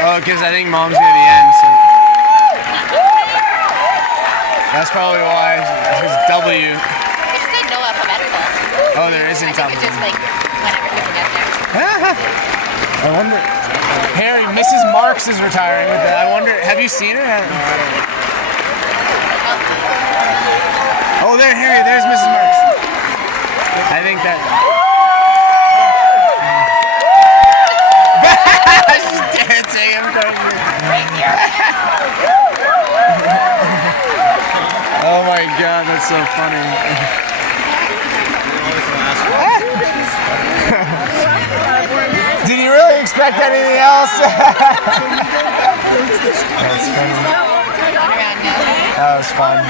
Oh, because I think mom's near the end, so that's probably why. It's W. It just said no alphabetical. Oh, there isn't I think it's just like whenever people get there. I wonder. Harry, Mrs. Marks is retiring with that. I wonder, have you seen her? Oh, there, Harry, there's Mrs. Marks. I think that. She's dancing. I'm crazy. Oh my god, that's so funny. Did you really expect anything else? That was fun.